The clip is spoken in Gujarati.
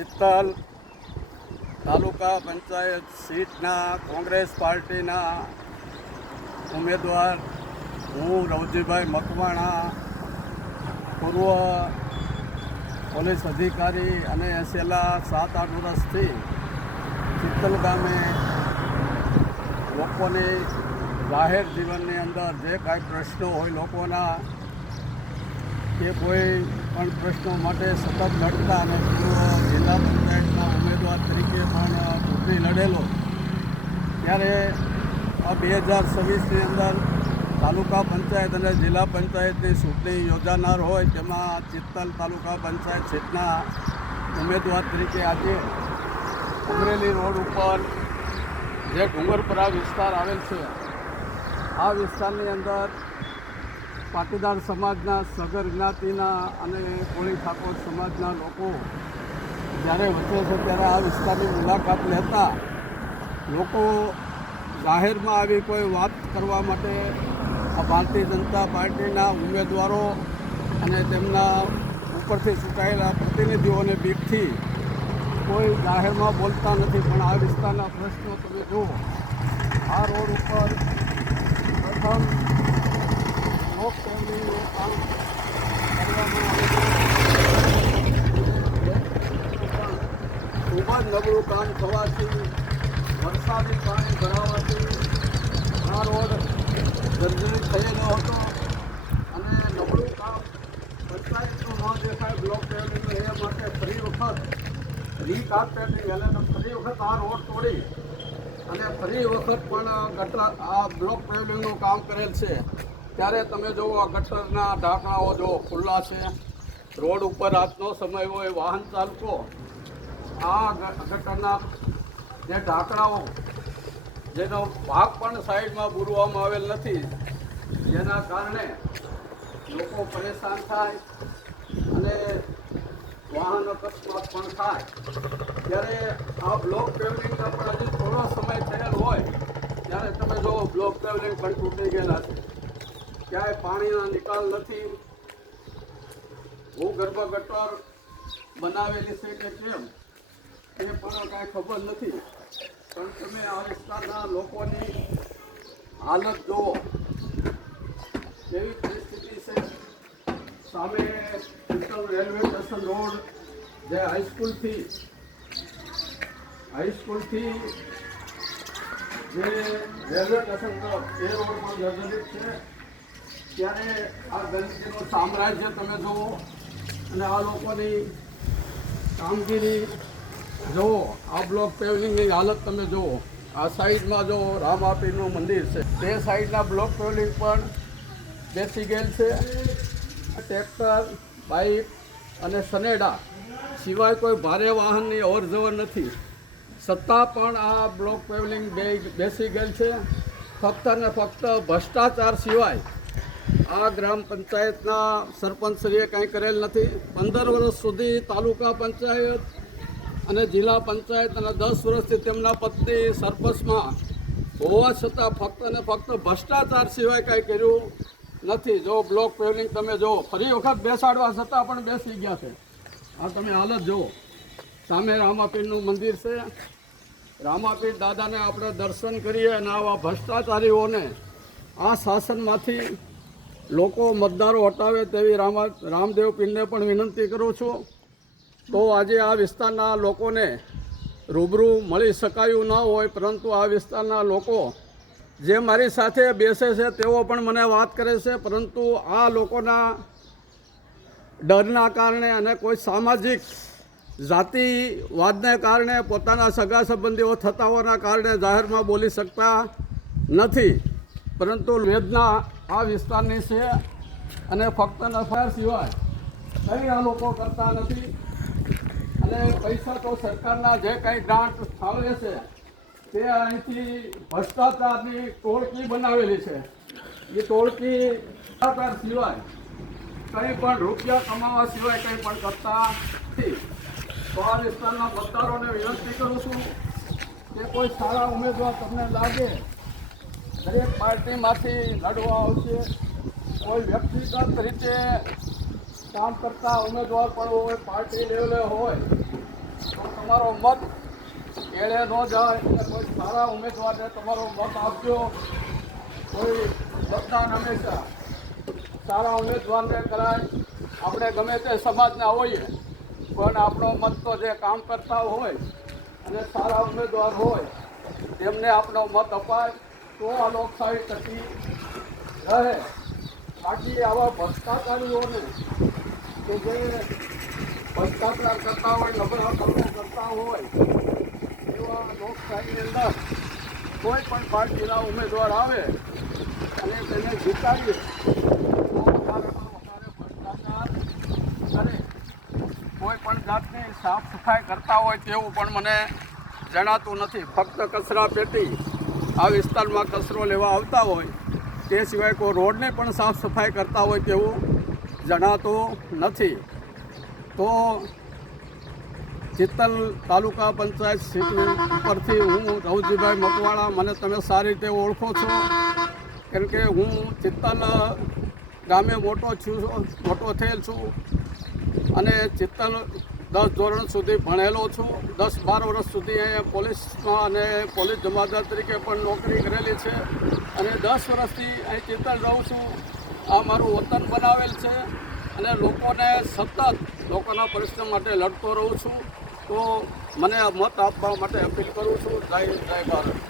ચિત્તલ તાલુકા પંચાયત સીટના કોંગ્રેસ પાર્ટીના ઉમેદવાર હું રવજીભાઈ મકવાણા, પૂર્વ પોલીસ અધિકારી અને છેલ્લા 7-8 વર્ષથી ચિત્તલ ગામે લોકોની જાહેર જીવનની અંદર જે કાંઈ પ્રશ્નો હોય લોકોના, કે કોઈ પણ પ્રશ્નો માટે સતત લડતા અને પૂર્વ જિલ્લા પંચાયતના ઉમેદવાર તરીકે પણ ચૂંટણી લડેલો, ત્યારે આ 2026ની અંદર તાલુકા પંચાયત અને જિલ્લા પંચાયતની ચૂંટણી યોજાનાર હોય, તેમાં ચિત્તલ તાલુકા પંચાયત સીટના ઉમેદવાર તરીકે આજે અમરેલી રોડ ઉપર જે ડુંગરપરા વિસ્તાર આવેલ છે, આ વિસ્તારની અંદર પાટીદાર સમાજના, સગર જ્ઞાતિના અને કોળી ઠાકોર સમાજના લોકો જ્યારે વચ્ચે છે ત્યારે આ વિસ્તારની મુલાકાત લેતા લોકો જાહેરમાં આવી કોઈ વાત કરવા માટે આ ભારતીય જનતા પાર્ટીના ઉમેદવારો અને તેમના ઉપરથી ચૂંટાયેલા પ્રતિનિધિઓને બીકથી કોઈ જાહેરમાં બોલતા નથી. પણ આ વિસ્તારના પ્રશ્નો તમે જુઓ, આ રોડ ઉપર પ્રથમ લોક કેન્દ્રીય કામ કરવામાં ખૂબ જ નબળું કામ થવાથી, વરસાદી પાણી ભરાવાથી આ રોડ જર્જરિત થયેલો હતો અને નબળું કામ પંચાયતનું ન દેખાય બ્લોક પેવલિંગનું, એ માટે ફરી વખત રીકાર્પેટિંગ એટલે ફરી વખત આ રોડ તોડી અને ફરી વખત પણ આ બ્લોક પેવલિંગનું કામ કરેલ છે. ત્યારે તમે જુઓ, આ ગટરના ઢાંકણાઓ જો ખુલ્લા છે, રોડ ઉપર રાતનો સમય હોય, વાહન ચાલકો આ ગટરના જે ઢાંકણાઓ જેનો ભાગ પણ સાઈડમાં બુરવામાં આવેલ નથી, જેના કારણે લોકો પરેશાન થાય અને વાહન અકસ્માત પણ થાય. ત્યારે આ બ્લોક પેવલિંગના પણ હજી થોડો સમય થયેલ હોય ત્યારે તમે જુઓ, બ્લોક પેવલિંગ પણ તૂટી ગયેલા છે, ક્યાંય પાણીના નિકાલ નથી, ભૂગર્ભ ગટર બનાવેલી છે કે કેમ એ પણ કાંઈ ખબર નથી. પણ તમે આ વિસ્તારના લોકોની હાલત જુઓ, એવી પરિસ્થિતિ છે. સામે ચિત્તલ રેલવે સ્ટેશન રોડ જે હાઈસ્કૂલથી જે રેલવે સ્ટેશન તરફ એ રોડ પણ જર્જરિત છે. ત્યારે આ ગંદકીનું સામ્રાજ્ય તમે જુઓ અને આ લોકોની કામગીરી જુઓ, આ બ્લોક પેવલિંગની હાલત તમે જુઓ. આ સાઈડમાં જો રામાપીરનું મંદિર છે, તે સાઈડના બ્લોક પેવલિંગ પણ બેસી ગયેલ છે. ટ્રેક્ટર, બાઇક અને સનેડા સિવાય કોઈ ભારે વાહનની અવરજવર નથી, છતાં પણ આ બ્લોક પેવલિંગ બેસી ગયેલ છે. ફક્ત ને ફક્ત ભ્રષ્ટાચાર સિવાય આ ગ્રામ પંચાયતના સરપંચશ્રીએ કંઈ કરેલ નથી. 15 વર્ષ સુધી તાલુકા પંચાયત અને જિલ્લા પંચાયત અને 10 વર્ષથી તેમના પત્ની સરપંચમાં હોવા છતાં ફક્ત ને ફક્ત ભ્રષ્ટાચાર સિવાય કાંઈ કર્યું નથી. જો બ્લોક પેવલિંગ તમે જુઓ, ફરી વખત બેસાડવા છતાં પણ બેસી ગયા છે. આ તમે હાલત જુઓ. સામે રામાપીરનું મંદિર છે, રામાપીર દાદાને આપણે દર્શન કરીએ અને આવા ભ્રષ્ટાચારીઓને આ શાસનમાંથી લોકો મતદારો હટાવે તેવી રામદેવ પીરને પણ વિનંતી કરું છું. તો આજે આ વિસ્તારના લોકોને રૂબરૂ મળી શકાયું ન હોય, પરંતુ આ વિસ્તારના લોકો જે મારી સાથે બેસે છે તેઓ પણ મને વાત કરે છે, પરંતુ આ લોકોના ડરના કારણે અને કોઈ સામાજિક જાતિવાદને કારણે પોતાના સગા સંબંધીઓ થતા હોવાના કારણે જાહેરમાં બોલી શકતા નથી. પરંતુ વેદના આ વિસ્તારની છે અને ફક્ત નફા સિવાય કંઈ આ લોકો કરતા નથી. અને પૈસા તો સરકારના જે કંઈ ગ્રાન્ટ ફાળવે છે તે અહીંથી ભ્રષ્ટાચારની ટોળકી બનાવેલી છે. એ ટોળકી ભ્રષ્ટાચાર સિવાય કંઈ પણ રૂપિયા કમાવા સિવાય કંઈ પણ કરતા નથી. તો આ વિસ્તારના મતદારોને વિનંતી કરું છું કે કોઈ સારા ઉમેદવાર તમને લાગે, દરેક પાર્ટીમાંથી લડવા આવશે, કોઈ વ્યક્તિગત રીતે કામ કરતા ઉમેદવાર પણ હોય, પાર્ટી લેવલે હોય, તો તમારો મત એળે ન જાય અને કોઈ સારા ઉમેદવારને તમારો મત આપજો. કોઈ મતદાન હંમેશા સારા ઉમેદવારને કરાય. આપણે ગમે તે સમાજના હોઈએ પણ આપણો મત તો જે કામ કરતા હોય અને સારા ઉમેદવાર હોય તેમને આપણો મત અપાય તો આ લોકશાહી ટકી રહે. બાકી આવા ભ્રષ્ટાચારીઓને કે જે ભ્રષ્ટાચાર કરતા હોય, નબળા કર્મો કરતા હોય, એવા લોકશાહીની અંદર કોઈ પણ પાર્ટીના ઉમેદવાર આવે અને તેને જીતાડીએ તો વધારેમાં વધારે ભ્રષ્ટાચાર કરે. કોઈ પણ જાતની સાફ સફાઈ કરતા હોય તેવું પણ મને જણાતું નથી. ફક્ત કચરા પેટી આ વિસ્તારમાં કચરો લેવા આવતા હોય તે સિવાય કોઈ રોડને પણ સાફ સફાઈ કરતા હોય તેવું જણાતું નથી. તો ચિત્તલ તાલુકા પંચાયત સીટ પરથી હું રવજીભાઈ મકવાણા, મને તમે સારી રીતે ઓળખો છો કેમ કે હું ચિત્તલ ગામે મોટો થયેલ છું અને ચિત્તલ 10 ધોરણ સુધી ભણેલો છું. 10-12 વર્ષ સુધી અહીંયા પોલીસમાં અને પોલીસ જમાદાર તરીકે પણ નોકરી કરેલી છે અને 10 વર્ષથી અહીં ચિત્તલ રહું છું. આ મારું વતન બનાવેલ છે અને લોકોને સતત લોકોના પરિશ્રમ માટે લડતો રહું છું. તો મને મત આપવા માટે અપીલ કરું છું. જય ભારત.